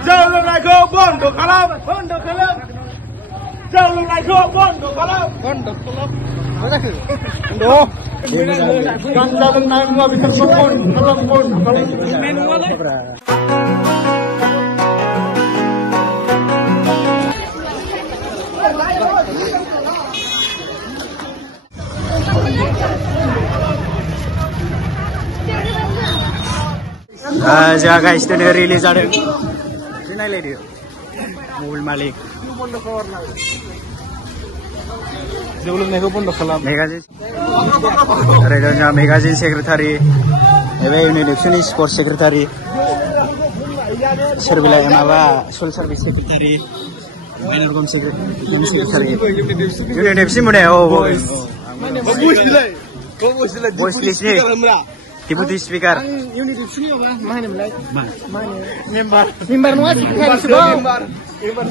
Jalur naik pondok kalam, pondok kalam. Jalur naik pondok kalam, pondok kalam. Pondok. Kan jalur naik nggak bisa pon, kalam pon, kalam. Menu apa? Jaga guys, itu dari rilis ada. Sini lagi dia. Mobil Malik. Sebelum naik pondok kalam. Megazin. Redonya Megazin Secretary. Ebe ini Deputy Sport Secretary. Serbila apa? Sul Service Secretary. Energon Secretary. Ini Deputy mana? Oh, Boys delay. Voice list ni. Deputy Speaker. Unit sini apa? Mana mulai? Mana? Member mu asyik hari sebab.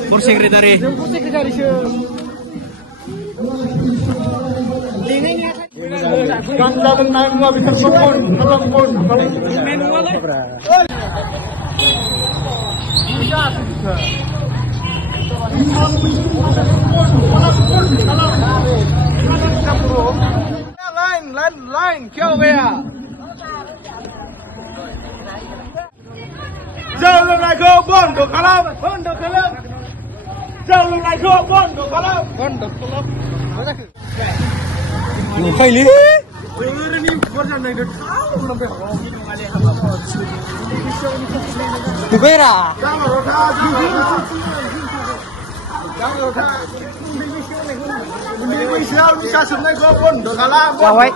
Sport Secretary. Sport Secretary sih. Kan jalur naik nggak bisa pon, kalam pon, kalam. Menu apa? Line, kau ya? Jalur naik pondok kalam, pondok kalam. Jalur naik pondok kalam, pondok kalam. Kali. Ini versi naik Tubera. Wahai.